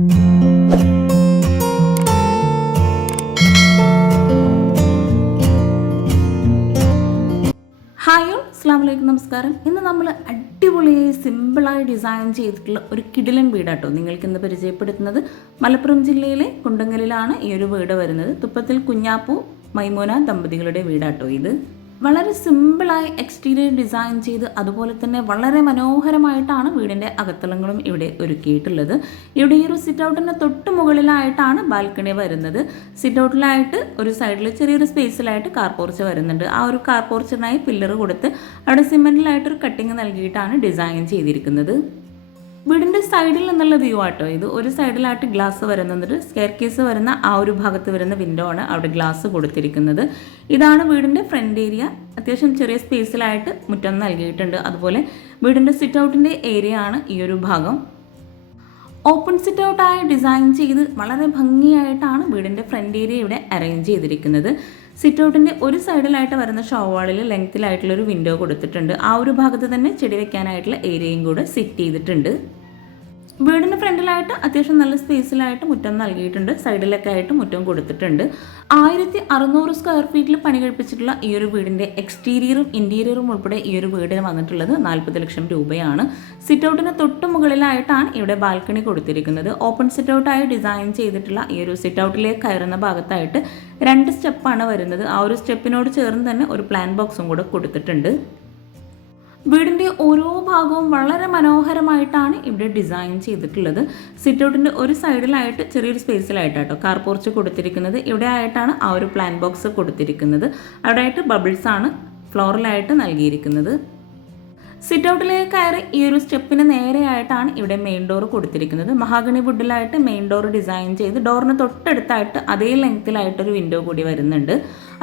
Hi all, അസ്സലാമു അലൈക്കും, നമസ്കാരം. ഇന്ന് നമ്മൾ അടിപൊളിയായി സിമ്പിളായി ഡിസൈൻ ചെയ്തിട്ടുള്ള ഒരു കിടിലൻ വീടാട്ടോ നിങ്ങൾക്ക് ഇന്ന് പരിചയപ്പെടുത്തുന്നത്. മലപ്പുറം ജില്ലയിലെ കുണ്ടങ്ങലിലാണ് ഈ ഒരു വീട് വരുന്നത്. തുപ്പത്തിൽ കുഞ്ഞാപ്പു മൈമൂന ദമ്പതികളുടെ വീടാട്ടോ ഇത്. വളരെ സിമ്പിളായി എക്സ്റ്റീരിയർ ഡിസൈൻ ചെയ്ത് അതുപോലെ തന്നെ വളരെ മനോഹരമായിട്ടാണ് വീടിൻ്റെ അകത്തളങ്ങളും ഇവിടെ ഒരുക്കിയിട്ടുള്ളത്. ഇവിടെ ഈ ഒരു സിറ്റ് ഔട്ടിൻ്റെ തൊട്ട് മുകളിലായിട്ടാണ് ബാൽക്കണി വരുന്നത്. സിറ്റ് ഔട്ടിലായിട്ട് ഒരു സൈഡിൽ ചെറിയൊരു സ്പേസിലായിട്ട് കാർ പോർച്ച് വരുന്നുണ്ട്. ആ ഒരു കാർ പോർച്ചിനായി പില്ലർ കൊടുത്ത് അവിടെ സിമെൻറ്റിലായിട്ടൊരു കട്ടിങ് നൽകിയിട്ടാണ് ഡിസൈൻ ചെയ്തിരിക്കുന്നത്. വീടിൻ്റെ സൈഡിൽ നിന്നുള്ള വ്യൂ ആട്ടോ ഇത്. ഒരു സൈഡിലായിട്ട് ഗ്ലാസ് വരുന്നുണ്ട്. സ്റ്റെയർ കേസ് വരുന്ന ആ ഒരു ഭാഗത്ത് വരുന്ന വിൻഡോ ആണ് അവിടെ ഗ്ലാസ് കൊടുത്തിരിക്കുന്നത്. ഇതാണ് വീടിൻ്റെ ഫ്രണ്ട് ഏരിയ. അത്യാവശ്യം ചെറിയ സ്പേസിലായിട്ട് മുറ്റം നൽകിയിട്ടുണ്ട്. അതുപോലെ വീടിൻ്റെ സിറ്റ് ഔട്ടിൻ്റെ ഏരിയ ആണ് ഈ ഒരു ഭാഗം. ഓപ്പൺ സിറ്റ് ഔട്ടായി ഡിസൈൻ ചെയ്ത് വളരെ ഭംഗിയായിട്ടാണ് വീടിൻ്റെ ഫ്രണ്ട് ഏരിയ ഇവിടെ അറേഞ്ച് ചെയ്തിരിക്കുന്നത്. സിറ്റ് ഔട്ടിൻ്റെ ഒരു സൈഡിലായിട്ട് വരുന്ന ഷോവാളിൽ ലെങ്ത്തിലായിട്ടുള്ളൊരു വിൻഡോ കൊടുത്തിട്ടുണ്ട്. ആ ഒരു ഭാഗത്ത് തന്നെ ചെടി വെക്കാനായിട്ടുള്ള ഏരിയയും കൂടെ സെറ്റ് ചെയ്തിട്ടുണ്ട്. വീടിന് ഫ്രണ്ടിലായിട്ട് അത്യാവശ്യം നല്ല സ്പേസിലായിട്ട് മുറ്റം നൽകിയിട്ടുണ്ട്. സൈഡിലൊക്കെ ആയിട്ട് മുറ്റം കൊടുത്തിട്ടുണ്ട്. 1600 സ്ക്വയർ ഫീറ്റിൽ പണി കഴിപ്പിച്ചിട്ടുള്ള ഈ ഒരു വീടിൻ്റെ എക്സ്റ്റീരിയറും ഇൻറ്റീരിയറും ഉൾപ്പെടെ ഈ ഒരു വീടിന് വന്നിട്ടുള്ളത് 40 ലക്ഷം രൂപയാണ്. സിറ്റ് ഔട്ടിന് തൊട്ട് മുകളിലായിട്ടാണ് ഇവിടെ ബാൽക്കണി കൊടുത്തിരിക്കുന്നത്. ഓപ്പൺ സിറ്റ് ഔട്ടായി ഡിസൈൻ ചെയ്തിട്ടുള്ള ഈ ഒരു സിറ്റ് ഔട്ടിലേക്ക് കയറുന്ന ഭാഗത്തായിട്ട് 2 സ്റ്റെപ്പാണ് വരുന്നത്. ആ ഒരു സ്റ്റെപ്പിനോട് ചേർന്ന് തന്നെ ഒരു പ്ലാൻ ബോക്സും കൂടെ കൊടുത്തിട്ടുണ്ട്. വീടിൻ്റെ ഓരോ ഭാഗവും വളരെ മനോഹരമായിട്ടാണ് ഇവിടെ ഡിസൈൻ ചെയ്തിട്ടുള്ളത്. സിറ്റ് ഔട്ടിൻ്റെ ഒരു സൈഡിലായിട്ട് ചെറിയൊരു സ്പേസിലായിട്ടാട്ടോ കാർ പോർച്ച് കൊടുത്തിരിക്കുന്നത്. ഇവിടെ ആയിട്ടാണ് ആ ഒരു പ്ലാൻ ബോക്സ് കൊടുത്തിരിക്കുന്നത്. അവിടെ ആയിട്ട് ബബിൾസാണ് ഫ്ലോറിലായിട്ട് നൽകിയിരിക്കുന്നത്. സിറ്റ് ഔട്ടിലേക്ക് കയറി ഈ ഒരു സ്റ്റെപ്പിന് നേരെയായിട്ടാണ് ഇവിടെ മെയിൻ ഡോർ കൊടുത്തിരിക്കുന്നത്. മഹാഗണി വുഡിലായിട്ട് മെയിൻ ഡോർ ഡിസൈൻ ചെയ്ത് ഡോറിന് തൊട്ടടുത്തായിട്ട് അതേ ലെങ്ത്തിലായിട്ടൊരു വിൻഡോ കൂടി വരുന്നുണ്ട്.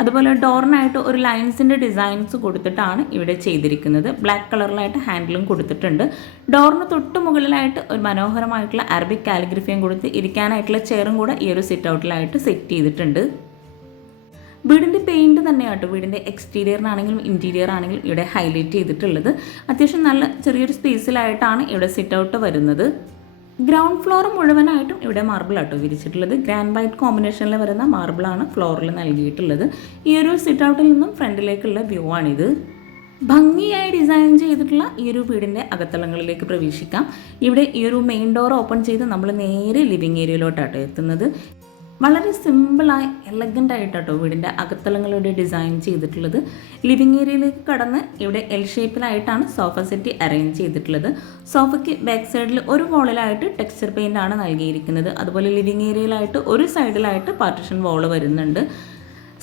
അതുപോലെ ഡോറിനായിട്ട് ഒരു ലൈൻസിൻ്റെ ഡിസൈൻസ് കൊടുത്തിട്ടാണ് ഇവിടെ ചെയ്തിരിക്കുന്നത്. ബ്ലാക്ക് കളറിലായിട്ട് ഹാൻഡിലും കൊടുത്തിട്ടുണ്ട്. ഡോറിന് തൊട്ട് മുകളിലായിട്ട് ഒരു മനോഹരമായിട്ടുള്ള അറബിക് കാലിഗ്രഫിയും കൊടുത്ത് ഇരിക്കാനായിട്ടുള്ള ചെയറും കൂടെ ഈ ഒരു സിറ്റ് ഔട്ടിലായിട്ട് സെറ്റ് ചെയ്തിട്ടുണ്ട്. വീടിൻ്റെ പെയിൻറ്റ് തന്നെയാട്ടോ വീടിൻ്റെ എക്സ്റ്റീരിയറിനാണെങ്കിലും ഇൻറ്റീരിയർ ആണെങ്കിലും ഇവിടെ ഹൈലൈറ്റ് ചെയ്തിട്ടുള്ളത്. അത്യാവശ്യം നല്ല ചെറിയൊരു സ്പേസിലായിട്ടാണ് ഇവിടെ സിറ്റ് ഔട്ട് വരുന്നത്. ഗ്രൗണ്ട് ഫ്ലോർ മുഴുവനായിട്ടും ഇവിടെ മാർബിളാട്ടോ വിരിച്ചിട്ടുള്ളത്. ഗ്രാൻഡ് വൈറ്റ് കോമ്പിനേഷനിൽ വരുന്ന മാർബിളാണ് ഫ്ലോറിൽ നൽകിയിട്ടുള്ളത്. ഈ ഒരു സിറ്റ് ഔട്ടിൽ നിന്നും ഫ്രണ്ടിലേക്കുള്ള വ്യൂ ആണിത്. ഭംഗിയായി ഡിസൈൻ ചെയ്തിട്ടുള്ള ഈ ഒരു വീടിൻ്റെ അകത്തളങ്ങളിലേക്ക് പ്രവേശിക്കാം. ഇവിടെ ഈ ഒരു മെയിൻ ഡോർ ഓപ്പൺ ചെയ്ത് നമ്മൾ നേരെ ലിവിങ് ഏരിയയിലോട്ടാട്ടോ എത്തുന്നത്. വളരെ സിമ്പിളായി എലഗൻ്റ് ആയിട്ടാട്ടോ വീടിൻ്റെ അകത്തളങ്ങളുടെ ഡിസൈൻ ചെയ്തിട്ടുള്ളത്. ലിവിങ് ഏരിയയിലേക്ക് കടന്ന് ഇവിടെ എൽ ഷേപ്പിലായിട്ടാണ് സോഫ സെറ്റ് അറേഞ്ച് ചെയ്തിട്ടുള്ളത്. സോഫയ്ക്ക് ബാക്ക് സൈഡിൽ ഒരു വോളിലായിട്ട് ടെക്സ്ചർ പെയിൻ്റ് ആണ് നൽകിയിരിക്കുന്നത്. അതുപോലെ ലിവിങ് ഏരിയയിലായിട്ട് ഒരു സൈഡിലായിട്ട് പാർട്ടിഷൻ വോള് വരുന്നുണ്ട്.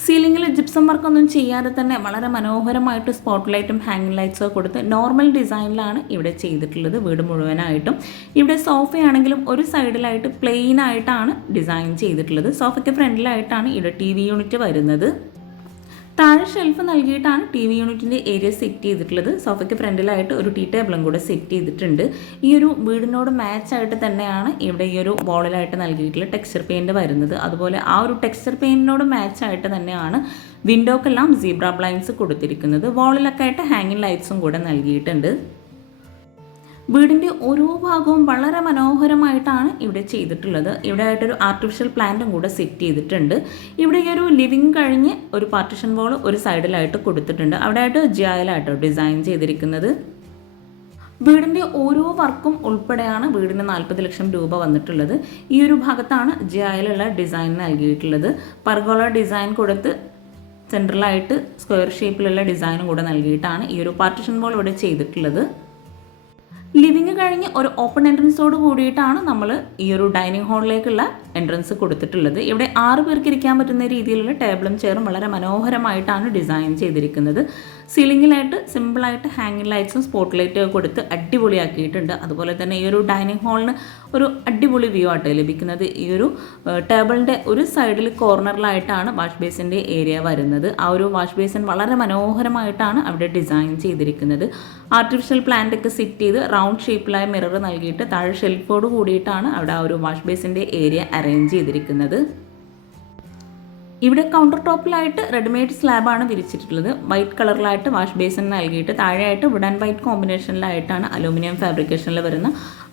സീലിങ്ങിൽ ജിപ്സം വർക്കൊന്നും ചെയ്യാതെ തന്നെ വളരെ മനോഹരമായിട്ട് സ്പോട്ട് ലൈറ്റും ഹാങ്ങിങ് ലൈറ്റ്സോ കൊടുത്ത് നോർമൽ ഡിസൈനിലാണ് ഇവിടെ ചെയ്തിട്ടുള്ളത് വീട് മുഴുവനായിട്ടും. ഇവിടെ സോഫയാണെങ്കിലും ഒരു സൈഡിലായിട്ട് പ്ലെയിൻ ആയിട്ടാണ് ഡിസൈൻ ചെയ്തിട്ടുള്ളത്. സോഫയ്ക്ക് ഫ്രണ്ടിലായിട്ടാണ് ഇവിടെ TV യൂണിറ്റ് വരുന്നത്. താഴെ ഷെൽഫ് നൽകിയിട്ടാണ് TV യൂണിറ്റിൻ്റെ ഏരിയ സെറ്റ് ചെയ്തിട്ടുള്ളത്. സോഫയ്ക്ക് ഫ്രണ്ടിലായിട്ട് ഒരു ടീ ടേബിളും കൂടെ സെറ്റ് ചെയ്തിട്ടുണ്ട്. ഈ ഒരു വീടിനോട് മാച്ചായിട്ട് തന്നെയാണ് ഇവിടെ ഈ ഒരു വോളിലായിട്ട് നൽകിയിട്ടുള്ള ടെക്സ്ചർ പെയിൻറ്റ് വരുന്നത്. അതുപോലെ ആ ഒരു ടെക്സ്ചർ പെയിൻറ്റിനോട് മാച്ചായിട്ട് തന്നെയാണ് വിൻഡോക്കെല്ലാം സീബ്ര ബ്ലൈൻഡ്സ് കൊടുത്തിരിക്കുന്നത്. വോളിലൊക്കെ ആയിട്ട് ഹാങ്ങിങ് ലൈറ്റ്സും കൂടെ നൽകിയിട്ടുണ്ട്. വീടിൻ്റെ ഓരോ ഭാഗവും വളരെ മനോഹരമായിട്ടാണ് ഇവിടെ ചെയ്തിട്ടുള്ളത്. ഇവിടെ ആയിട്ടൊരു ആർട്ടിഫിഷ്യൽ പ്ലാന്റും കൂടെ സെറ്റ് ചെയ്തിട്ടുണ്ട്. ഇവിടെ ഈ ഒരു ലിവിങ് കഴിഞ്ഞ് ഒരു പാർട്ടിഷൻ വോൾ ഒരു സൈഡിലായിട്ട് കൊടുത്തിട്ടുണ്ട്. അവിടെ ആയിട്ട് ജിയായിലായിട്ടോ ഡിസൈൻ ചെയ്തിരിക്കുന്നത്. വീടിൻ്റെ ഓരോ വർക്കും ഉൾപ്പെടെയാണ് വീടിന് 40 ലക്ഷം രൂപ വന്നിട്ടുള്ളത്. ഈ ഒരു ഭാഗത്താണ് ജിയായിലുള്ള ഡിസൈൻ നൽകിയിട്ടുള്ളത്. പർഗോള ഡിസൈൻ കൊടുത്ത് സെൻട്രലായിട്ട് സ്ക്വയർ ഷേപ്പിലുള്ള ഡിസൈനും കൂടെ നൽകിയിട്ടാണ് ഈ ഒരു പാർട്ടിഷൻ വോൾ ഇവിടെ ചെയ്തിട്ടുള്ളത്. ലിവിങ് കഴിഞ്ഞ് ഒരു ഓപ്പൺ എൻട്രൻസോട് കൂടിയിട്ടാണ് നമ്മൾ ഈ ഒരു ഡൈനിങ് ഹാളിലേക്കുള്ള എൻട്രൻസ് കൊടുത്തിട്ടുള്ളത്. ഇവിടെ 6 പേർക്ക് ഇരിക്കാൻ പറ്റുന്ന രീതിയിലുള്ള ടേബിളും ചെയറും വളരെ മനോഹരമായിട്ടാണ് ഡിസൈൻ ചെയ്തിരിക്കുന്നത്. സീലിങ്ങിലായിട്ട് സിമ്പിളായിട്ട് ഹാങ്ങിങ് ലൈറ്റ്സും സ്പോട്ട് ലൈറ്റും കൊടുത്ത് അടിപൊളിയാക്കിയിട്ടുണ്ട്. അതുപോലെ തന്നെ ഈ ഒരു ഡൈനിങ് ഹാളിന് ഒരു അടിപൊളി വ്യൂ ആട്ടോ ലഭിക്കുന്നത്. ഈ ഒരു ടേബിളിൻ്റെ ഒരു സൈഡിൽ കോർണറിലായിട്ടാണ് വാഷ് ബേസിൻ്റെ ഏരിയ വരുന്നത്. ആ ഒരു വാഷ് ബേസിൻ വളരെ മനോഹരമായിട്ടാണ് അവിടെ ഡിസൈൻ ചെയ്തിരിക്കുന്നത്. ആർട്ടിഫിഷ്യൽ പ്ലാന്റ് ഒക്കെ സെറ്റ് ചെയ്ത് റൗണ്ട് ഷേപ്പിലായ മിറർ നൽകിയിട്ട് താഴെ ഷെൽഫോട് കൂടിയിട്ടാണ് അവിടെ ആ ഒരു വാഷ് ബേസിൻ്റെ ഏരിയ അറേഞ്ച് ചെയ്തിരിക്കുന്നത്. ഇവിടെ കൗണ്ടർ ടോപ്പിലായിട്ട് റെഡിമെയ്ഡ് സ്ലാബാണ് വിരിച്ചിട്ടുള്ളത്. വൈറ്റ് കളറിലായിട്ട് വാഷ് ബേസിൻ നൽകിയിട്ട് താഴെയായിട്ട് വുഡ് ആൻഡ് വൈറ്റ് കോമ്പിനേഷനിലായിട്ടാണ് അലൂമിനിയം ഫാബ്രിക്കേഷനിൽ വരുന്ന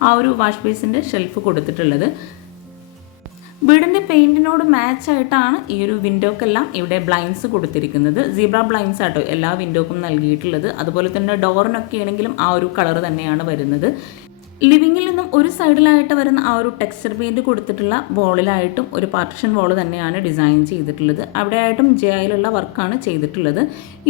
ആ ഒരു വാഷ് ബേസിൻ്റെ ഷെൽഫ് കൊടുത്തിട്ടുള്ളത്. വീടിൻ്റെ പെയിൻറ്റിനോട് മാച്ച് ആയിട്ടാണ് ഈ ഒരു വിൻഡോക്കെല്ലാം ഇവിടെ ബ്ലൈൻഡ്സ് കൊടുത്തിരിക്കുന്നത്. സീബ്ര ബ്ലൈൻഡ്സ് ആട്ടോ എല്ലാ വിൻഡോക്കും നൽകിയിട്ടുള്ളത്. അതുപോലെ തന്നെ ഡോറിനൊക്കെ ആണെങ്കിലും ആ ഒരു കളർ തന്നെയാണ് വരുന്നത്. ലിവിങ്ങിൽ നിന്നും ഒരു സൈഡിലായിട്ട് വരുന്ന ആ ഒരു ടെക്സ്ചർ പെയിൻറ്റ് കൊടുത്തിട്ടുള്ള വോളിലായിട്ടും ഒരു പാർട്ടിഷൻ വോൾ തന്നെയാണ് ഡിസൈൻ ചെയ്തിട്ടുള്ളത്. അവിടെയായിട്ടും ജെയിലുള്ള വർക്കാണ് ചെയ്തിട്ടുള്ളത്.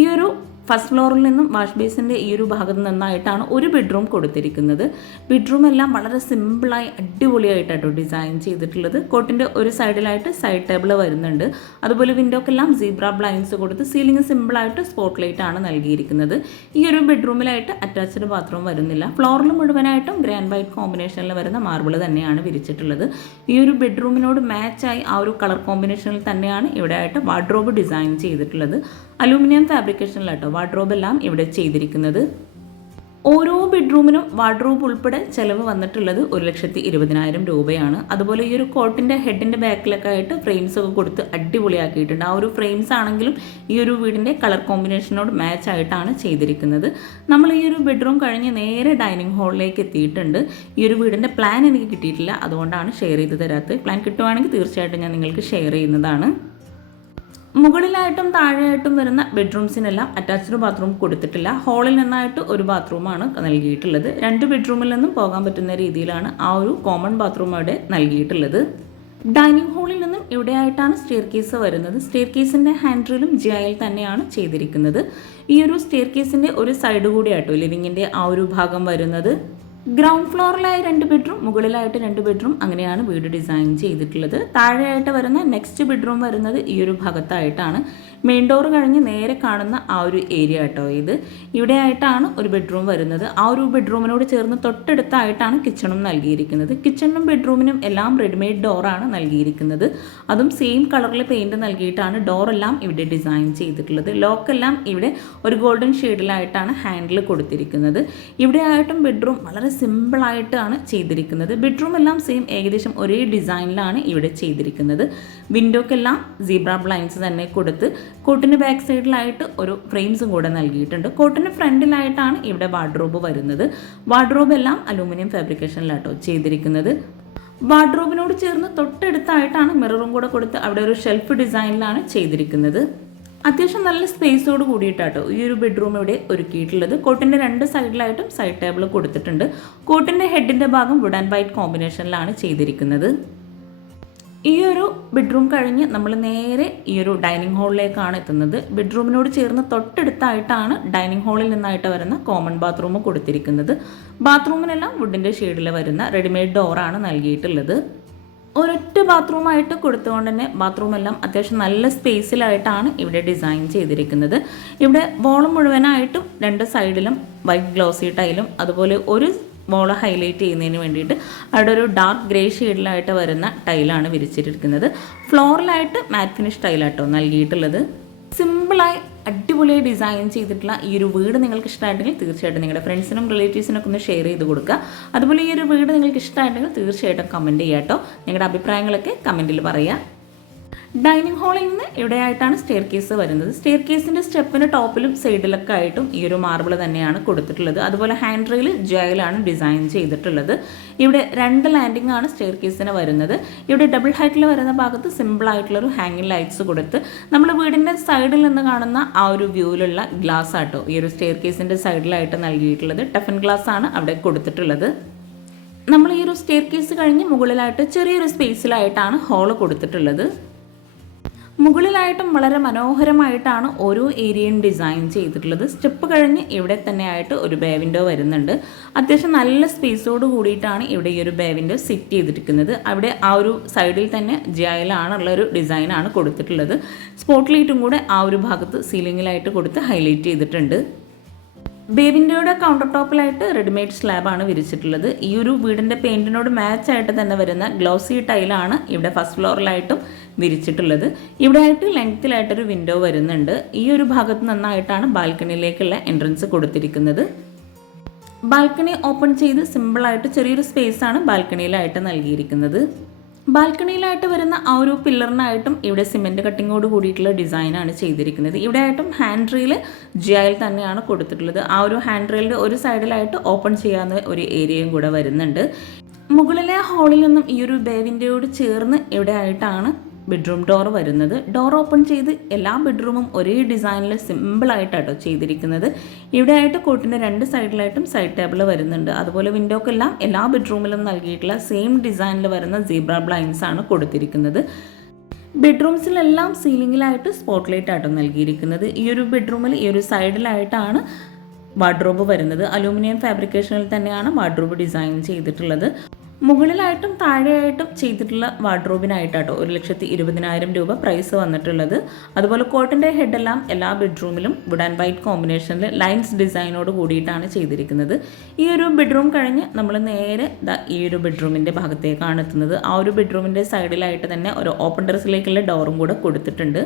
ഈ ഒരു ഫസ്റ്റ് ഫ്ലോറിൽ നിന്നും വാഷ് ബേസിൻ്റെ ഈ ഒരു ഭാഗത്ത് നിന്നായിട്ടാണ് ഒരു ബെഡ്റൂം കൊടുത്തിരിക്കുന്നത്. ബെഡ്റൂം എല്ലാം വളരെ സിമ്പിളായി അടിപൊളിയായിട്ടാട്ടോ ഡിസൈൻ ചെയ്തിട്ടുള്ളത്. കോട്ടിൻ്റെ ഒരു സൈഡിലായിട്ട് സൈഡ് ടേബിൾ വരുന്നുണ്ട്. അതുപോലെ വിൻഡോക്കെല്ലാം സീബ്ര ബ്ലൈൻഡ്സ് കൊടുത്ത് സീലിംഗ് സിമ്പിളായിട്ട് സ്പോട്ട് ലൈറ്റ് ആണ് നൽകിയിരിക്കുന്നത്. ഈ ഒരു ബെഡ്റൂമിലായിട്ട് അറ്റാച്ച്ഡ് ബാത്റൂം വരുന്നില്ല. ഫ്ലോറിൽ മുഴുവനായിട്ടും ഗ്രേ ആൻഡ് വൈറ്റ് കോമ്പിനേഷനിൽ വരുന്ന മാർബിൾ തന്നെയാണ് വിരിച്ചിട്ടുള്ളത്. ഈ ഒരു ബെഡ്റൂമിനോട് മാച്ചായി ആ ഒരു കളർ കോമ്പിനേഷനിൽ തന്നെയാണ് ഇവിടെ ആയിട്ട് വാർഡ്രോബ് ഡിസൈൻ ചെയ്തിട്ടുള്ളത്. അലൂമിനിയം ഫാബ്രിക്കേഷനിലാട്ടോ വാർഡ്രോബ് എല്ലാം ഇവിടെ ചെയ്തിരിക്കുന്നത്. ഓരോ ബെഡ്റൂമിനും വാർഡ്രോബ് ഉൾപ്പെടെ ചിലവ് വന്നിട്ടുള്ളത് 1,20,000 രൂപയാണ്. അതുപോലെ ഈ ഒരു കോട്ടിൻ്റെ ഹെഡിൻ്റെ ബാക്കിലൊക്കെ ആയിട്ട് ഫ്രെയിംസ് ഒക്കെ കൊടുത്ത് അടിപൊളിയാക്കിയിട്ടുണ്ട്. ആ ഒരു ഫ്രെയിംസ് ആണെങ്കിലും ഈ ഒരു വീടിൻ്റെ കളർ കോമ്പിനേഷനോട് മാച്ച് ആയിട്ടാണ് ചെയ്തിരിക്കുന്നത്. നമ്മൾ ഈ ഒരു ബെഡ്റൂം കഴിഞ്ഞ് നേരെ ഡൈനിങ് ഹാളിലേക്ക് എത്തിയിട്ടുണ്ട്. ഈ ഒരു വീടിൻ്റെ പ്ലാൻ എനിക്ക് കിട്ടിയിട്ടില്ല, അതുകൊണ്ടാണ് ഷെയർ ചെയ്ത് തരാത്തത്. പ്ലാൻ കിട്ടുവാണെങ്കിൽ തീർച്ചയായിട്ടും ഞാൻ നിങ്ങൾക്ക് ഷെയർ ചെയ്യുന്നതാണ്. മുകളിലായിട്ടും താഴെയായിട്ടും വരുന്ന ബെഡ്റൂംസിനെല്ലാം അറ്റാച്ച്ഡ് ബാത്റൂം കൊടുത്തിട്ടില്ല. ഹാളിൽ നിന്നായിട്ട് ഒരു ബാത്റൂമാണ് നൽകിയിട്ടുള്ളത്. 2 ബെഡ്റൂമിൽ നിന്നും പോകാൻ പറ്റുന്ന രീതിയിലാണ് ആ ഒരു കോമൺ ബാത്റൂം അവിടെ നൽകിയിട്ടുള്ളത്. ഡൈനിങ് ഹാളിൽ നിന്നും ഇവിടെയായിട്ടാണ് സ്റ്റെയർ കേസ് വരുന്നത്. സ്റ്റെയർ കേസിൻ്റെ ഹാൻഡിലും ജിഐയിൽ തന്നെയാണ് ചെയ്തിരിക്കുന്നത്. ഈ ഒരു സ്റ്റെയർ കേസിൻ്റെ ഒരു സൈഡ് കൂടിയായിട്ടോ ലിവിങ്ങിൻ്റെ ആ ഒരു ഭാഗം വരുന്നത്. ഗ്രൗണ്ട് ഫ്ലോറിലായി 2 ബെഡ്റൂം, മുകളിലായിട്ട് 2 ബെഡ്റൂം, അങ്ങനെയാണ് വീട് ഡിസൈൻ ചെയ്തിട്ടുള്ളത്. താഴെയായിട്ട് വരുന്ന നെക്സ്റ്റ് ബെഡ്റൂം വരുന്നത് ഈ ഒരു ഭാഗത്തായിട്ടാണ്. മെയിൻ ഡോർ കഴിഞ്ഞ് നേരെ കാണുന്ന ആ ഒരു ഏരിയ കേട്ടോ ഇത്. ഇവിടെ ആയിട്ടാണ് ഒരു ബെഡ്റൂം വരുന്നത്. ആ ഒരു ബെഡ്റൂമിനോട് ചേർന്ന് തൊട്ടടുത്തായിട്ടാണ് കിച്ചണും നൽകിയിരിക്കുന്നത്. കിച്ചണിനും ബെഡ്റൂമിനും എല്ലാം റെഡിമെയ്ഡ് ഡോറാണ് നൽകിയിരിക്കുന്നത്. അതും സെയിം കളറിൽ പെയിൻറ് നൽകിയിട്ടാണ് ഡോറെല്ലാം ഇവിടെ ഡിസൈൻ ചെയ്തിട്ടുള്ളത്. ലോക്കെല്ലാം ഇവിടെ ഒരു ഗോൾഡൻ ഷെയ്ഡിലായിട്ടാണ് ഹാൻഡിൽ കൊടുത്തിരിക്കുന്നത്. ഇവിടെ ആയിട്ടും ബെഡ്റൂം വളരെ സിമ്പിളായിട്ടാണ് ചെയ്തിരിക്കുന്നത്. ബെഡ്റൂം എല്ലാം സെയിം ഏകദേശം ഒരേ ഡിസൈനിലാണ് ഇവിടെ ചെയ്തിരിക്കുന്നത്. വിൻഡോക്കെല്ലാം സീബ്ര ബ്ലൈൻഡ്സ് തന്നെ കൊടുത്ത് കോട്ടിന് ബാക്ക് സൈഡിലായിട്ട് ഒരു ഫ്രെയിംസും കൂടെ നൽകിയിട്ടുണ്ട്. കോട്ടിന് ഫ്രണ്ടിലായിട്ടാണ് ഇവിടെ വാർഡ്രോബ് വരുന്നത്. വാർഡ്രോബ് എല്ലാം അലൂമിനിയം ഫാബ്രിക്കേഷനിലാട്ടോ ചെയ്തിരിക്കുന്നത്. വാർഡ്രോബിനോട് ചേർന്ന് തൊട്ടടുത്തായിട്ടാണ് മിററും കൂടെ കൊടുത്ത് അവിടെ ഒരു ഷെൽഫ് ഡിസൈനിലാണ് ചെയ്തിരിക്കുന്നത്. അത്യാവശ്യം നല്ല സ്പേസോട് കൂടിയിട്ടാട്ടോ ഈ ഒരു ബെഡ്റൂം ഇവിടെ ഒരുക്കിയിട്ടുള്ളത്. കോട്ടിൻ്റെ 2 സൈഡിലായിട്ടും സൈഡ് ടേബിൾ കൊടുത്തിട്ടുണ്ട്. കോട്ടിൻ്റെ ഹെഡിൻ്റെ ഭാഗം വുഡ് ആൻഡ് വൈറ്റ് കോമ്പിനേഷനിലാണ് ചെയ്തിരിക്കുന്നത്. ഈ ഒരു ബെഡ്റൂം കഴിഞ്ഞ് നമ്മൾ നേരെ ഈ ഒരു ഡൈനിങ് ഹാളിലേക്കാണ് എത്തുന്നത്. ബെഡ്റൂമിനോട് ചേർന്ന് തൊട്ടടുത്തായിട്ടാണ് ഡൈനിങ് ഹാളിൽ നിന്നായിട്ട് വരുന്ന കോമൺ ബാത്റൂം കൊടുത്തിരിക്കുന്നത്. ബാത്റൂമിനെല്ലാം വുഡിൻ്റെ ഷെയ്ഡിൽ വരുന്ന റെഡിമെയ്ഡ് ഡോറാണ് നൽകിയിട്ടുള്ളത്. ഒരൊറ്റ ബാത്റൂമായിട്ട് കൊടുത്തുകൊണ്ട് തന്നെ ബാത്റൂം എല്ലാം അത്യാവശ്യം നല്ല സ്പേസിലായിട്ടാണ് ഇവിടെ ഡിസൈൻ ചെയ്തിരിക്കുന്നത്. ഇവിടെ വോൾ മുഴുവനായിട്ടും 2 സൈഡിലും വൈറ്റ് ഗ്ലോസി ടൈലും അതുപോലെ ഒരു വോള് ഹൈലൈറ്റ് ചെയ്യുന്നതിന് വേണ്ടിയിട്ട് അവിടെ ഒരു ഡാർക്ക് ഗ്രേ ഷെയ്ഡിലായിട്ട് വരുന്ന ടൈലാണ് വിരിച്ചിരിക്കുന്നത്. ഫ്ലോറിലായിട്ട് മാറ്റ് ഫിനിഷ് ടൈലാട്ടോ നൽകിയിട്ടുള്ളത്. സിമ്പിളായി അടിപൊളിയായി ഡിസൈൻ ചെയ്തിട്ടുള്ള ഈ ഒരു വീട് നിങ്ങൾക്ക് ഇഷ്ടമായിട്ടെങ്കിൽ തീർച്ചയായിട്ടും നിങ്ങളുടെ ഫ്രണ്ട്സിനും റിലേറ്റീവ്സിനൊക്കെ ഒന്ന് ഷെയർ ചെയ്ത് കൊടുക്കുക. അതുപോലെ ഈ ഒരു വീട് നിങ്ങൾക്ക് ഇഷ്ടമായിട്ടെങ്കിൽ തീർച്ചയായിട്ടും കമൻറ്റ് ചെയ്യുക കേട്ടോ. നിങ്ങളുടെ അഭിപ്രായങ്ങളൊക്കെ കമൻറ്റിൽ പറയുക. ഡൈനിങ് ഹാളിൽ നിന്ന് ഇവിടെയായിട്ടാണ് സ്റ്റെയർ കേസ് വരുന്നത്. സ്റ്റെയർ കേസിൻ്റെ സ്റ്റെപ്പിന് ടോപ്പിലും സൈഡിലൊക്കെ ആയിട്ടും ഈ ഒരു മാർബിൾ തന്നെയാണ് കൊടുത്തിട്ടുള്ളത്. അതുപോലെ ഹാൻഡ് റെയിൽ ജെയിലാണ് ഡിസൈൻ ചെയ്തിട്ടുള്ളത്. ഇവിടെ 2 ലാൻഡിംഗ് ആണ് സ്റ്റെയർ കേസിന് വരുന്നത്. ഇവിടെ ഡബിൾ ഹൈറ്റിൽ വരുന്ന ഭാഗത്ത് സിമ്പിളായിട്ടുള്ളൊരു ഹാങ്ങിങ് ലൈറ്റ്സ് കൊടുത്ത് നമ്മൾ വീടിൻ്റെ സൈഡിൽ നിന്ന് കാണുന്ന ആ ഒരു വ്യൂവിലുള്ള ഗ്ലാസ് ആട്ടോ ഈ ഒരു സ്റ്റെയർ കേസിൻ്റെ സൈഡിലായിട്ട് നൽകിയിട്ടുള്ളത്. ടഫൻ ഗ്ലാസ് ആണ് അവിടെ കൊടുത്തിട്ടുള്ളത്. നമ്മൾ ഈ ഒരു സ്റ്റെയർ കേസ് കഴിഞ്ഞ് മുകളിലായിട്ട് ചെറിയൊരു സ്പേസിലായിട്ടാണ് ഹോള് കൊടുത്തിട്ടുള്ളത്. മുകളിലായിട്ടും വളരെ മനോഹരമായിട്ടാണ് ഓരോ ഏരിയയും ഡിസൈൻ ചെയ്തിട്ടുള്ളത്. സ്റ്റെപ്പ് കഴിഞ്ഞ് ഇവിടെ തന്നെ ആയിട്ട് ഒരു ബേ വിൻഡോ വരുന്നുണ്ട്. അത്യാവശ്യം നല്ല സ്പേസോട് കൂടിയിട്ടാണ് ഇവിടെ ഈ ഒരു ബേ വിൻഡോ സെറ്റ് ചെയ്തിരിക്കുന്നത്. അവിടെ ആ ഒരു സൈഡിൽ തന്നെ ജയിലാണുള്ളൊരു ഡിസൈനാണ് കൊടുത്തിട്ടുള്ളത്. സ്പോട്ട് ലൈറ്റും കൂടെ ആ ഒരു ഭാഗത്ത് സീലിങ്ങിലായിട്ട് കൊടുത്ത് ഹൈലൈറ്റ് ചെയ്തിട്ടുണ്ട്. ബേ വിൻഡോയുടെ കൗണ്ടർ ടോപ്പിലായിട്ട് റെഡിമെയ്ഡ് സ്ലാബാണ് വിരിച്ചിട്ടുള്ളത്. ഈ ഒരു വീടിൻ്റെ പെയിൻറ്റിനോട് മാച്ചായിട്ട് തന്നെ വരുന്ന ഗ്ലോസി ടൈലാണ് ഇവിടെ ഫസ്റ്റ് ഫ്ലോറിലായിട്ടും വിരിച്ചിട്ടുള്ളത്. ഇവിടെ ആയിട്ട് ലെങ്ത്തിലായിട്ടൊരു വിൻഡോ വരുന്നുണ്ട്. ഈ ഒരു ഭാഗത്ത് നിന്നായിട്ടാണ് ബാൽക്കണിയിലേക്കുള്ള എൻട്രൻസ് കൊടുത്തിരിക്കുന്നത്. ബാൽക്കണി ഓപ്പൺ ചെയ്ത് സിമ്പിളായിട്ട് ചെറിയൊരു സ്പേസാണ് ബാൽക്കണിയിലായിട്ട് നൽകിയിരിക്കുന്നത്. ബാൽക്കണിയിലായിട്ട് വരുന്ന ആ ഒരു പില്ലറിനായിട്ടും ഇവിടെ സിമെൻറ്റ് കട്ടിങ്ങോട് കൂടിയിട്ടുള്ള ഡിസൈനാണ് ചെയ്തിരിക്കുന്നത്. ഇവിടെ ആയിട്ടും ഹാൻഡ് റെയിൽ ജെയിൽ തന്നെയാണ് കൊടുത്തിട്ടുള്ളത്. ആ ഒരു ഹാൻഡ് റെയിലിൻ്റെ ഒരു സൈഡിലായിട്ട് ഓപ്പൺ ചെയ്യാവുന്ന ഒരു ഏരിയയും കൂടെ വരുന്നുണ്ട്. മുകളിലെ ഹാളിൽ നിന്നും ഈ ഒരു ബേ വിൻഡോയോട് ചേർന്ന് ഇവിടെ ആയിട്ടാണ് ബെഡ്റൂം ഡോർ വരുന്നത്. ഡോർ ഓപ്പൺ ചെയ്ത് എല്ലാ ബെഡ്റൂമും ഒരേ ഡിസൈനിൽ സിമ്പിളായിട്ടാട്ടോ ചെയ്തിരിക്കുന്നത്. ഇവിടെ ആയിട്ട് കോട്ടിൻ്റെ 2 സൈഡിലായിട്ടും സൈഡ് ടേബിൾ വരുന്നുണ്ട്. അതുപോലെ വിൻഡോക്കെല്ലാം എല്ലാ ബെഡ്റൂമിലും നൽകിയിട്ടുള്ള സെയിം ഡിസൈനിൽ വരുന്ന സീബ്ര ബ്ലൈൻഡ്സ് ആണ് കൊടുത്തിരിക്കുന്നത്. ബെഡ്റൂംസിലെല്ലാം സീലിങ്ങിലായിട്ട് സ്പോട്ട് ലൈറ്റ് ആട്ടോ നൽകിയിരിക്കുന്നത്. ഈ ഒരു ബെഡ്റൂമിൽ ഈ ഒരു സൈഡിലായിട്ടാണ് വാർഡ്രോബ് വരുന്നത്. അലൂമിനിയം ഫാബ്രിക്കേഷനിൽ തന്നെയാണ് വാർഡ്രോബ് ഡിസൈൻ ചെയ്തിട്ടുള്ളത്. മുകളിലായിട്ടും താഴെയായിട്ടും ചെയ്തിട്ടുള്ള വാർഡ്രോബിനായിട്ടാട്ടോ 1,20,000 രൂപ പ്രൈസ് വന്നിട്ടുള്ളത്. അതുപോലെ കോട്ടിൻ്റെ ഹെഡെല്ലാം എല്ലാ ബെഡ്റൂമിലും വുഡ് ആൻഡ് വൈറ്റ് കോമ്പിനേഷനിൽ ലൈൻസ് ഡിസൈനോട് കൂടിയിട്ടാണ് ചെയ്തിരിക്കുന്നത്. ഈ ഒരു ബെഡ്റൂം കഴിഞ്ഞ് നമ്മൾ നേരെ ഈ ഒരു ബെഡ്റൂമിൻ്റെ ഭാഗത്തേക്കാണ് എത്തുന്നത്. ആ ഒരു ബെഡ്റൂമിൻ്റെ സൈഡിലായിട്ട് തന്നെ ഒരു ഓപ്പൺ ടെറസിലേക്കുള്ള ഡോറും കൂടെ കൊടുത്തിട്ടുണ്ട്.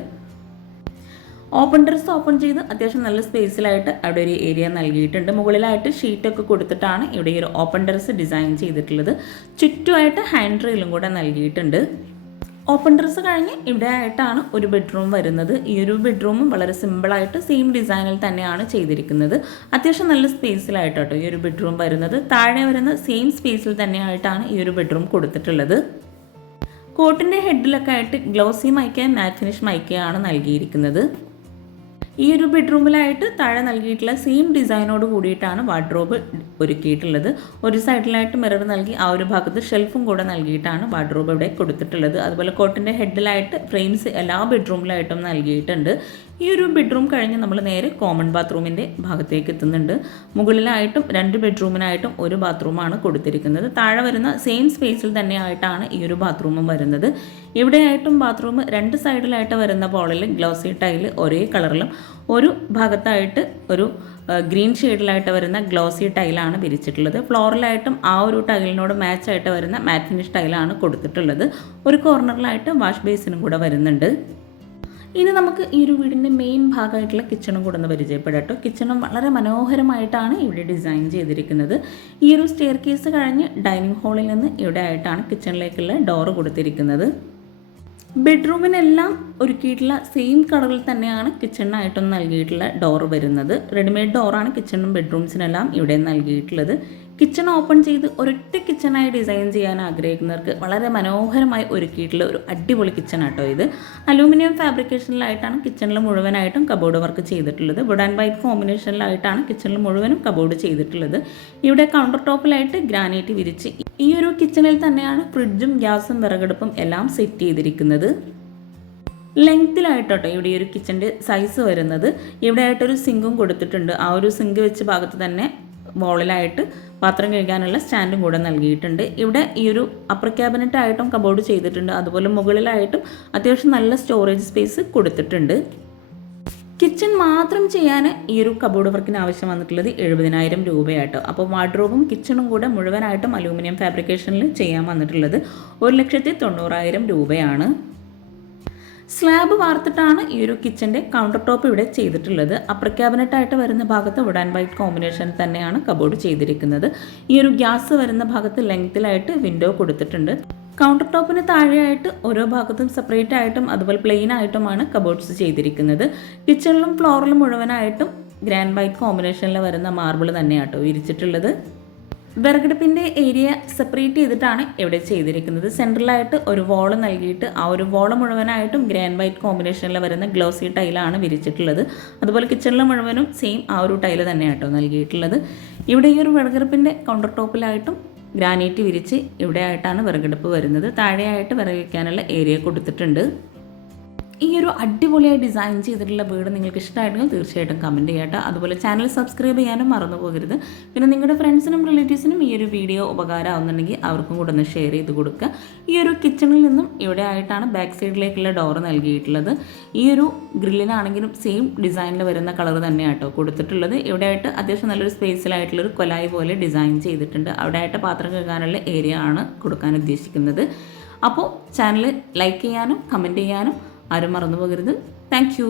ഓപ്പൺ ടെറസ് ഓപ്പൺ ചെയ്ത് അത്യാവശ്യം നല്ല സ്പേസിലായിട്ട് അവിടെ ഒരു ഏരിയ നൽകിയിട്ടുണ്ട്. മുകളിലായിട്ട് ഷീറ്റൊക്കെ കൊടുത്തിട്ടാണ് ഇവിടെ ഈ ഒരു ഓപ്പൺ ടെറസ് ഡിസൈൻ ചെയ്തിട്ടുള്ളത്. ചുറ്റുമായിട്ട് ഹാൻഡ് റെയിലും കൂടെ നൽകിയിട്ടുണ്ട്. ഓപ്പൺ ടെറസ് കഴിഞ്ഞ് ഇവിടെ ആയിട്ടാണ് ഒരു ബെഡ്റൂം വരുന്നത്. ഈ ഒരു ബെഡ്റൂമും വളരെ സിമ്പിളായിട്ട് സെയിം ഡിസൈനിൽ തന്നെയാണ് ചെയ്തിരിക്കുന്നത്. അത്യാവശ്യം നല്ല സ്പേസിലായിട്ടോ ഈ ഒരു ബെഡ്റൂം വരുന്നത്. താഴെ വരുന്ന സെയിം സ്പേസിൽ തന്നെയായിട്ടാണ് ഈ ഒരു ബെഡ്റൂം കൊടുത്തിട്ടുള്ളത്. കോട്ടിൻ്റെ ഹെഡിലൊക്കെ ആയിട്ട് ഗ്ലോസി മൈക്ക മാറ്റ് ഫിനിഷ് മൈക്കയാണ് നൽകിയിരിക്കുന്നത്. ഈ ഒരു ബെഡ്റൂമിലായിട്ട് താഴെ നൽകിയിട്ടുള്ള സെയിം ഡിസൈനോട് കൂടിയിട്ടാണ് വാർഡ്രോബ് ഒരുക്കിയിട്ടുള്ളത്. ഒരു സൈഡിലായിട്ട് മിറർ നൽകി ആ ഒരു ഭാഗത്ത് ഷെൽഫും കൂടെ നൽകിയിട്ടാണ് വാർഡ്രോബ് ഇവിടെ കൊടുത്തിട്ടുള്ളത്. അതുപോലെ കോട്ടിൻ്റെ ഹെഡിലായിട്ട് ഫ്രെയിംസ് എല്ലാ ബെഡ്റൂമിലായിട്ടും നൽകിയിട്ടുണ്ട്. ഈ ഒരു ബെഡ്റൂം കഴിഞ്ഞ് നമ്മൾ നേരെ കോമൺ ബാത്റൂമിൻ്റെ ഭാഗത്തേക്ക് എത്തുന്നുണ്ട്. മുകളിലായിട്ടും 2 ബെഡ്റൂമിനായിട്ടും ഒരു ബാത്റൂമാണ് കൊടുത്തിരിക്കുന്നത്. താഴെ വരുന്ന സെയിം സ്പേസിൽ തന്നെയായിട്ടാണ് ഈ ഒരു ബാത്റൂമും വരുന്നത്. ഇവിടെയായിട്ടും ബാത്റൂം 2 സൈഡിലായിട്ട് വരുന്ന ബോളിൽ ഗ്ലോസി ടൈൽ ഒരേ കളറിലും ഒരു ഭാഗത്തായിട്ട് ഒരു ഗ്രീൻ ഷെയ്ഡിലായിട്ട് വരുന്ന ഗ്ലോസി ടൈലാണ് വിരിച്ചിട്ടുള്ളത്. ഫ്ലോറിലായിട്ടും ആ ഒരു ടൈലിനോട് മാച്ചായിട്ട് വരുന്ന മാറ്റ് ഫിനിഷ് ടൈലാണ് കൊടുത്തിട്ടുള്ളത്. ഒരു കോർണറിലായിട്ട് വാഷ് ബേസിനും കൂടെ വരുന്നുണ്ട്. ഇനി നമുക്ക് ഈ ഒരു വീടിൻ്റെ മെയിൻ ഭാഗമായിട്ടുള്ള കിച്ചണും കൂടെ ഒന്ന് പരിചയപ്പെടാട്ടോ. കിച്ചണും വളരെ മനോഹരമായിട്ടാണ് ഇവിടെ ഡിസൈൻ ചെയ്തിരിക്കുന്നത്. ഈ ഒരു സ്റ്റെയർ കേസ് കഴിഞ്ഞ് ഡൈനിങ് ഹാളിൽ നിന്ന് ഇവിടെ ആയിട്ടാണ് കിച്ചണിലേക്കുള്ള ഡോറ് കൊടുത്തിരിക്കുന്നത്. ബെഡ്റൂമിനെല്ലാം ഒരുക്കിയിട്ടുള്ള സെയിം കളറിൽ തന്നെയാണ് കിച്ചണിനായിട്ടും നൽകിയിട്ടുള്ള ഡോറ് വരുന്നത്. റെഡിമെയ്ഡ് ഡോറാണ് കിച്ചണും ബെഡ്റൂംസിനെല്ലാം ഇവിടെ നൽകിയിട്ടുള്ളത്. കിച്ചൺ ഓപ്പൺ ചെയ്ത് ഒരൊറ്റ കിച്ചണായി ഡിസൈൻ ചെയ്യാൻ ആഗ്രഹിക്കുന്നവർക്ക് വളരെ മനോഹരമായി ഒരുക്കിയിട്ടുള്ള ഒരു അടിപൊളി കിച്ചൺ ആട്ടോ ഇത്. അലൂമിനിയം ഫാബ്രിക്കേഷനിലായിട്ടാണ് കിച്ചണിൽ മുഴുവനായിട്ടും കബോർഡ് വർക്ക് ചെയ്തിട്ടുള്ളത്. വുഡ് ആൻഡ് വൈറ്റ് കോമ്പിനേഷനിലായിട്ടാണ് കിച്ചണിൽ മുഴുവനും കബോർഡ് ചെയ്തിട്ടുള്ളത്. ഇവിടെ കൗണ്ടർ ടോപ്പിലായിട്ട് ഗ്രാനൈറ്റ് വിരിച്ച് ഈ ഒരു കിച്ചണിൽ തന്നെയാണ് ഫ്രിഡ്ജും ഗ്യാസും വിറകടുപ്പും എല്ലാം സെറ്റ് ചെയ്തിരിക്കുന്നത്. ലെങ്ത്തിലായിട്ടോ ഇവിടെ ഈ ഒരു കിച്ചൻ്റെ സൈസ് വരുന്നത്. ഇവിടെ ആയിട്ടൊരു സിങ്കും കൊടുത്തിട്ടുണ്ട്. ആ ഒരു സിങ്ക് വെച്ച ഭാഗത്ത് തന്നെ വോളിലായിട്ട് പാത്രം കഴുകാനുള്ള സ്റ്റാൻഡും കൂടെ നൽകിയിട്ടുണ്ട്. ഇവിടെ ഈ ഒരു അപ്പർ ക്യാബിനറ്റ് ആയിട്ടും കബോർഡ് ചെയ്തിട്ടുണ്ട്. അതുപോലെ മുകളിലായിട്ടും അത്യാവശ്യം നല്ല സ്റ്റോറേജ് സ്പേസ് കൊടുത്തിട്ടുണ്ട്. കിച്ചൺ മാത്രം ചെയ്യാൻ ഈ ഒരു കബോർഡ് വർക്കിന് ആവശ്യം വന്നിട്ടുള്ളത് 70,000 രൂപയായിട്ടോ. അപ്പോൾ വാർഡ്രോബും കിച്ചണും കൂടെ മുഴുവനായിട്ടും അലൂമിനിയം ഫാബ്രിക്കേഷനിൽ ചെയ്യാൻ വന്നിട്ടുള്ളത് 1,90,000 രൂപയാണ്. സ്ലാബ് വാർത്തിട്ടാണ് ഈ ഒരു കിച്ചൻ്റെ കൗണ്ടർ ടോപ്പ് ഇവിടെ ചെയ്തിട്ടുള്ളത്. അപ്പർ ക്യാബിനറ്റായിട്ട് വരുന്ന ഭാഗത്ത് വുഡ് ആൻഡ് വൈറ്റ് കോമ്പിനേഷൻ തന്നെയാണ് കബോർഡ് ചെയ്തിരിക്കുന്നത്. ഈ ഒരു ഗ്യാസ് വരുന്ന ഭാഗത്ത് ലെങ്ത്തിലായിട്ട് വിൻഡോ കൊടുത്തിട്ടുണ്ട്. കൗണ്ടർ ടോപ്പിന് താഴെയായിട്ട് ഓരോ ഭാഗത്തും സെപ്പറേറ്റ് ആയിട്ടും അതുപോലെ പ്ലെയിൻ ആയിട്ടുമാണ് കബോർഡ്സ് ചെയ്തിരിക്കുന്നത്. കിച്ചണിലും ഫ്ലോറിലും മുഴുവനായിട്ടും ഗ്രാൻഡ് വൈറ്റ് കോമ്പിനേഷനിൽ വരുന്ന മാർബിൾ തന്നെയാട്ടോ വിരിച്ചിട്ടുള്ളത്. വിറകടുപ്പിൻ്റെ ഏരിയ സെപ്പറേറ്റ് ചെയ്തിട്ടാണ് ഇവിടെ ചെയ്തിരിക്കുന്നത്. സെൻട്രലായിട്ട് ഒരു വോള് നൽകിയിട്ട് ആ ഒരു വോള് മുഴുവനായിട്ടും ഗ്രാൻഡ് വൈറ്റ് കോമ്പിനേഷനിൽ വരുന്ന ഗ്ലോസി ടൈലാണ് വിരിച്ചിട്ടുള്ളത്. അതുപോലെ കിച്ചണിൽ മുഴുവനും സെയിം ആ ഒരു ടൈല് തന്നെയാട്ടോ നൽകിയിട്ടുള്ളത്. ഇവിടെ ഈ ഒരു വിറകടുപ്പിൻ്റെ കൗണ്ടർ ടോപ്പിലായിട്ടും ഗ്രാനൈറ്റ് വിരിച്ച് ഇവിടെ ആയിട്ടാണ് വിറകടുപ്പ് വരുന്നത്. താഴെയായിട്ട് വിറക് വയ്ക്കാനുള്ള ഏരിയ കൊടുത്തിട്ടുണ്ട്. ഈ ഒരു അടിപൊളിയായി ഡിസൈൻ ചെയ്തിട്ടുള്ള വീട് നിങ്ങൾക്ക് ഇഷ്ടമായിട്ടുണ്ടെങ്കിൽ തീർച്ചയായിട്ടും കമൻറ്റ് ചെയ്യട്ടെ. അതുപോലെ ചാനൽ സബ്സ്ക്രൈബ് ചെയ്യാനും മറന്നു പോകരുത്. പിന്നെ നിങ്ങളുടെ ഫ്രണ്ട്സിനും റിലേറ്റീവ്സിനും ഈ ഒരു വീഡിയോ ഉപകാരമാവുന്നുണ്ടെങ്കിൽ അവർക്കും കൂടെ ഒന്ന് ഷെയർ ചെയ്ത് കൊടുക്കുക. ഈ ഒരു കിച്ചണിൽ നിന്നും ഇവിടെ ആയിട്ടാണ് ബാക്ക് സൈഡിലേക്കുള്ള ഡോറ് നൽകിയിട്ടുള്ളത്. ഈ ഒരു ഗ്രില്ലിനാണെങ്കിലും സെയിം ഡിസൈനിൽ വരുന്ന കളർ തന്നെയാട്ടോ കൊടുത്തിട്ടുള്ളത്. ഇവിടെ ആയിട്ട് അത്യാവശ്യം നല്ലൊരു സ്പേസിലായിട്ടുള്ളൊരു കൊലായി പോലെ ഡിസൈൻ ചെയ്തിട്ടുണ്ട്. അവിടെ ആയിട്ട് പാത്രം കഴുകാനുള്ള ഏരിയ ആണ് കൊടുക്കാൻ ഉദ്ദേശിക്കുന്നത്. അപ്പോൾ ചാനൽ ലൈക്ക് ചെയ്യാനും കമൻറ്റ് ചെയ്യാനും ആരും മറന്നു പോകരുത്. Thank you.